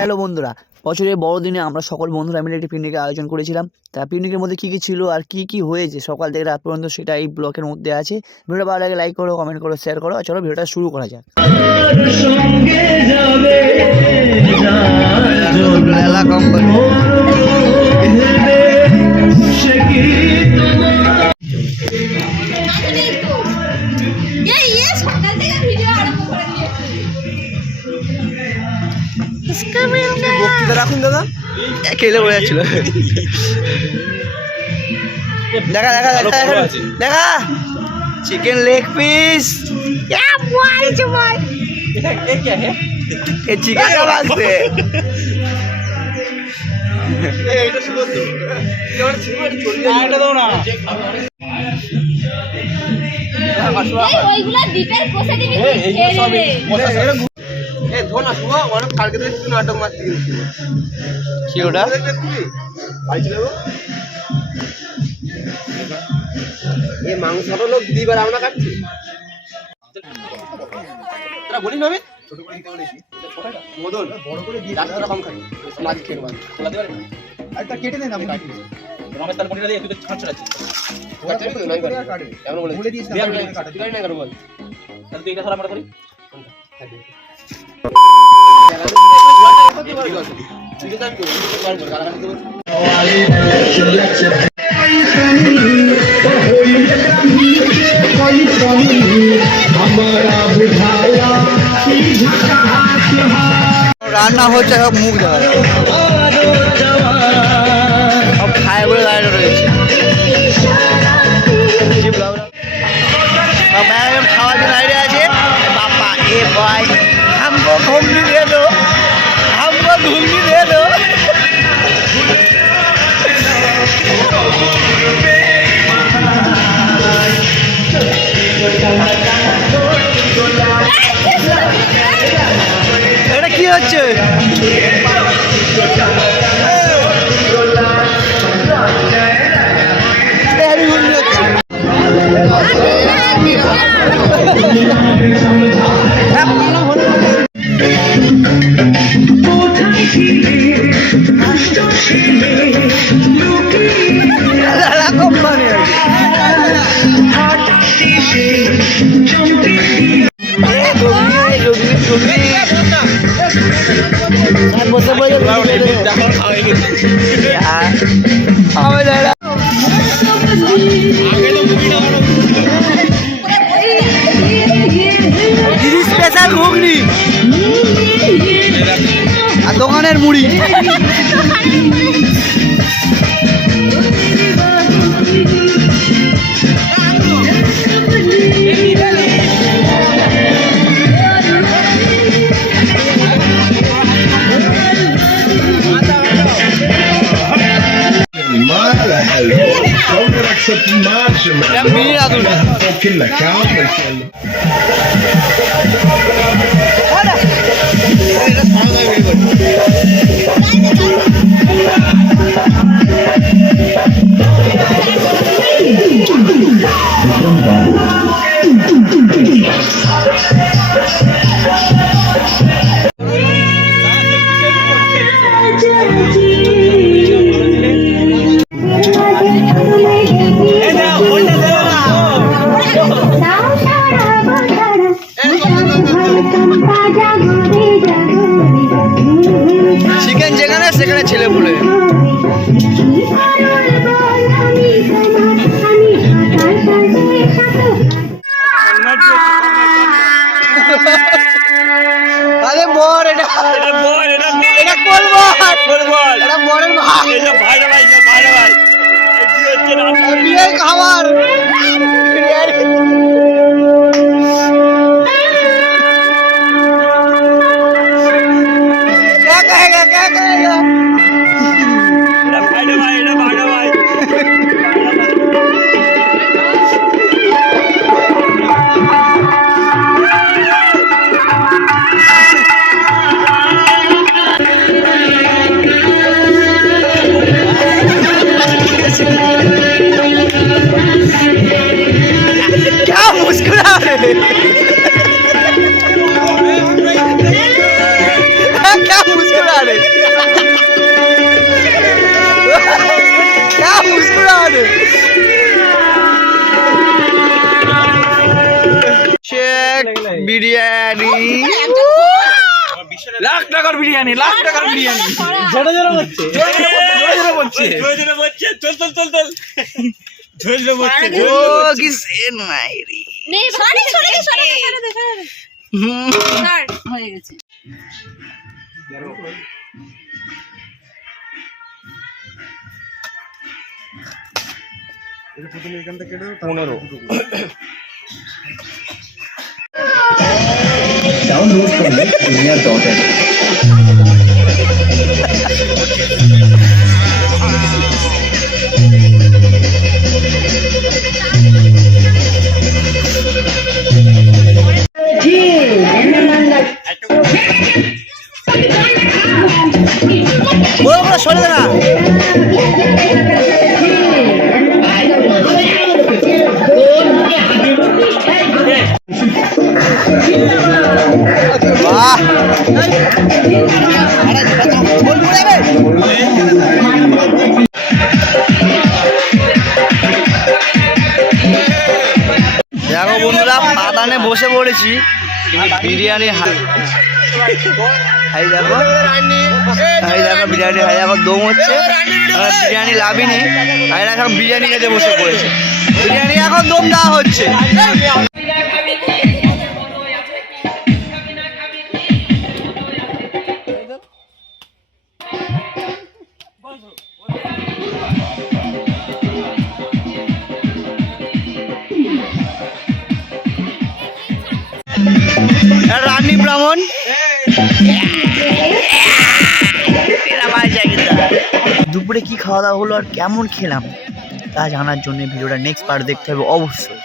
Hello বন্ধুরা, বছরের বড়দিনে আমরা সকল বন্ধুরা মিলে একটি পিকনিকের আয়োজন করেছিলাম। তা পিকনিকের মধ্যে কী কী ছিল আর কী হয়েছে সকাল থেকে রাত পর্যন্ত সেটা এই ব্লগের মধ্যে আছে। ভিডিওটা ভালো লাগে লাইক করো, কমেন্ট করো, শেয়ার করো। চলো ভিডিওটা শুরু করা যাক। রাখুন দাদা, খেলে পড়ে যাচ্ছিল। দেখা দেখা দেখা দেখা চিকেন लेग पीस। ये चिकन का वास्ते নাটক মারতে কি ওটা এই মাংসটা লোক দিবার আমরা কাটছি তোরা বলিস নবীন ছোট করে দিতে বলেছি মদন বড় করে দিয়ে ডাক্তাররা কম খায় মাছ খেয়ে বাদ খোলাতে পারে না একটা কেটে দেন আপনি রমেশ তার পনিটা দিয়ে তুই তো ছাড় ছাড়াচ্ছিস কাটতে তো নাই কাটে কেমন বলে দিয়েছিস না কাটতে তুই না কাটবো বল তাহলে তুই এটা সারা মারা করি ঠিক আছে আমি করব গালাগালি দেব রান্না হচ্ছে সব মুখ দেওয়া সব খায় বলে দাঁড়িয়ে রয়েছে খাওয়ার জন্য দাঁড়িয়ে আছে বাপা এ ভাই हमको घूमने दे दो हमको घूमने दे दो এটা কি হচ্ছে স্পেশাল ঘুগনি আর দোকানের মুড়ি চিকেন যেখানে সেখানে ছেলে বলে আরে বর এটা কোন বর এটা বরের ভাই এটা ভাইরা ভাই ভাইরা ভাই বিয়ের খাবার क्या বিরিয়ানি, লাখ টাকার বিরিয়ানি, লাখ টাকার বিরিয়ানি। জোরে জোরে বলছে, জোরে জোরে বলছে, জোরে জোরে বলছে। চল চল চল চল, জোরে জোরে বলছে। ও কি সেন মাইরি নে সরে সরে সরে সরে হয়ে গেছে। এটা প্রথমে এখান থেকে কেটে 15 डाउनलोड कर ले दुनिया.in। বড় করে সরে না। বাহ, দেখো বন্ধুরা, বাগানে বসে পড়েছি, কিন্তু বিরিয়ানি হাই দেখো, হাই দেখো বিরিয়ানি, হাই দেখো দম হচ্ছে। বিরিয়ানি লাভিনি, হাই এখন বিরিয়ানি খেতে বসে পড়েছে। বিরিয়ানি এখন দম দেওয়া হচ্ছে। রানী ব্রাহ্মণ দুপুরে কি খাওয়া দাওয়া হলো আর কেমন খেলাম তা জানার জন্য ভিডিওটা নেক্সট পার্ট দেখতে হবে অবশ্যই।